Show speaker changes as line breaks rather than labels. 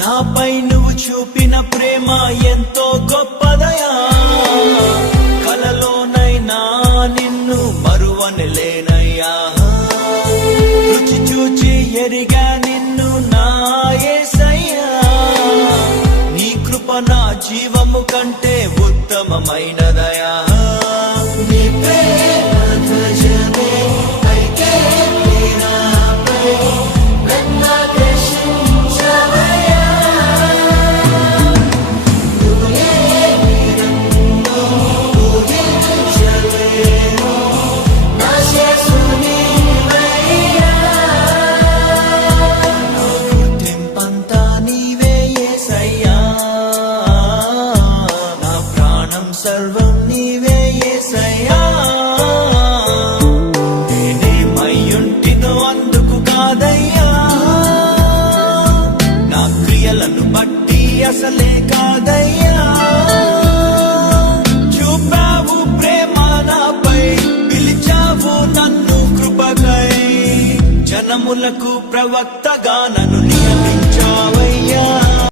నాపై నువ్వు చూపిన ప్రేమ ఎంతో గొప్పదయా. కలలోనైనా నిన్ను మరువనలేనయ్యా రుచి చూచి ఎరిగా నిన్ను నాయసయ్యా నీ కృప నా జీవము కంటే ఉత్తమమైనదయా. సర్వం నీవే యేసయ్యా. నేనేమయ్యుంటినో అందుకు కాదయ్యా. నా క్రియలను బట్టి అసలే కాదయ్యా. చూపావు ప్రేమ నాపై పిలిచావు నన్ను కృపకై. జనములకు ప్రవక్తగా నన్ను నియమించావయ్యా